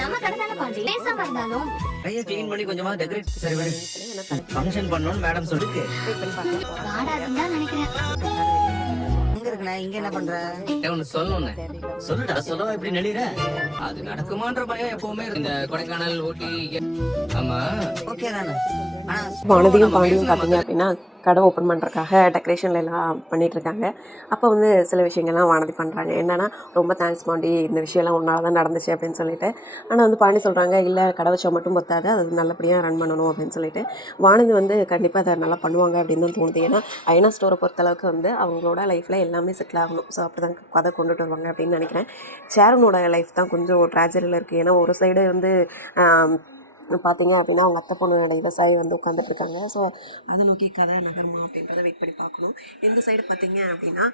நம்ம கடை தானே பாண்டி. பேசாம இருந்தாலும் கையை க்ளீன் பண்ணி கொஞ்சமா டெக்கரேட் சரி விடு. ஃபங்க்ஷன் பண்ணனும் மேடம் சொல்லுங்க. காடா இருந்தா நினைக்கிறேன். எங்க இருக்கனே இங்க என்ன பண்ற? ஒன்னு சொல்லணும்னே. சொல்லுடா சொல்லவா இப்படி நெளிற? அது நடக்குமான்ற பயம் எப்பவுமே இருக்கு. இந்த கொடைக்கானல் ஊட்டி ஆமா ஓகே தானே. ஆனா வானதியும் பாண்டியும் பார்த்தீங்க அப்படின்னா கடை ஓப்பன் பண்ணுறதுக்காக டெக்கரேஷன்ல எல்லாம் பண்ணிட்டு இருக்காங்க. அப்போ வந்து சில விஷயங்கள்லாம் வானதி பண்ணுறாங்க. என்னன்னா, ரொம்ப தேங்க்ஸ் பாண்டி, இந்த விஷயம்லாம் உன்னால தான் நடந்துச்சு அப்படின்னு சொல்லிட்டு. ஆனால் வந்து பாண்டி சொல்கிறாங்க, இல்லை கடை வச்சா மட்டும் பத்தாது, அது நல்லபடியாக ரன் பண்ணணும் அப்படின்னு சொல்லிட்டு. வானதி வந்து கண்டிப்பாக அதை நல்லா பண்ணுவாங்க அப்படின்னு தான் தோணுது. ஏன்னா ஐநா ஸ்டோரை பொறுத்தளவுக்கு வந்து அவங்களோட லைஃப்பில் எல்லாமே செட்டில் ஆகணும். ஸோ அப்படி தான் கதை கொண்டுட்டு வருவாங்க அப்படின்னு நினைக்கிறேன். சேரனோட லைஃப் தான் கொஞ்சம் ட்ராஜடியில் இருக்குது. ஏன்னா ஒரு சைடு வந்து பார்த்தீங்க அப்படின்னா அவங்க அத்தை பொண்ணோட விவசாயி வந்து உட்காந்துட்ருக்காங்க. ஸோ அதை நோக்கி கதை நகருமா அப்படின்றத வெயிட் பண்ணி பார்க்கணும். இந்த சைடு பார்த்தீங்க அப்படின்னா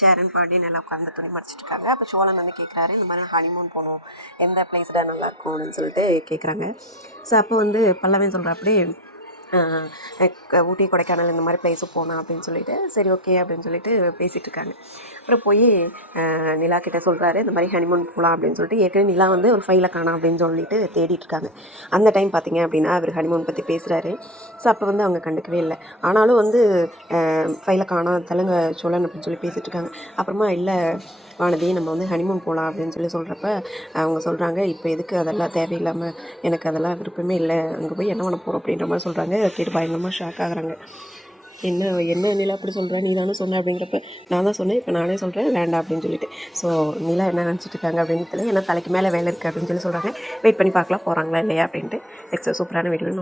சேரன் பாண்டியன் எல்லாம் உட்காந்து துணி மடிச்சிட்ருக்காங்க. அப்போ சோழன் வந்து கேட்குறாரு, இந்த மாதிரி ஹனிமூன் போகணும், எந்த பிளேஸ் தான் நல்லாயிருக்கும் அப்படின்னு சொல்லிட்டு கேட்குறாங்க. ஸோ அப்போ வந்து பல்லவன் சொல்கிறாப்படி ஊட்டி கொடைக்கானல் இந்த மாதிரி பிளேஸும் போனோம் அப்படின்னு சொல்லிட்டு, சரி ஓகே அப்படின்னு சொல்லிட்டு பேசிகிட்டு இருக்காங்க. அப்புறம் போய் நிலா கிட்டே சொல்கிறாரு, இந்த மாதிரி ஹனிமூன் போகலாம் அப்படின்னு சொல்லிட்டு. ஏற்கனவே நிலா வந்து ஒரு ஃபைலை காணோம் அப்படின்னு சொல்லிட்டு தேடிட்டு இருக்காங்க. அந்த டைம் பார்த்தீங்க அப்படின்னா அவர் ஹனிமூன் பற்றி பேசுகிறாரு. ஸோ அப்போ வந்து அவங்க கண்டுக்கவே இல்லை. ஆனாலும் வந்து ஃபைலை காணோம் தெலுங்கு சோழன் அப்படின்னு சொல்லி பேசிகிட்டு இருக்காங்க. அப்புறமா இல்லை வானதி, நம்ம வந்து ஹனிமூன் போகலாம் அப்படின்னு சொல்லி சொல்கிறப்ப அவங்க சொல்கிறாங்க, இப்போ எதுக்கு அதெல்லாம் தேவையில்லாமல், எனக்கு அதெல்லாம் விருப்பமே இல்லை, அங்கே போய் என்ன பண்ண போகிறோம் அப்படின்ற மாதிரி சொல்கிறாங்க. கேட்டு பயங்கரமாக ஷாக் ஆகுறாங்க. என்ன நிலா அப்படி சொல்கிறேன், நீ தானே சொன்ன அப்படிங்கிறப்ப நான் தான் சொன்னேன், இப்போ நானே சொல்கிறேன் வேண்டாம் அப்படின்னு சொல்லிட்டு. ஸோ நிலா என்ன நினச்சிட்டு இருக்காங்க அப்படின்னு தெரியல. ஏன்னா தலைக்கு மேலே வேலை இருக்குது அப்படின்னு சொல்லி சொல்கிறாங்க. வெயிட் பண்ணி பார்க்கலாம் போகிறாங்களா இல்லையா அப்படின்ட்டு. நெக்ஸ்ட் சூப்பரான வீடியோ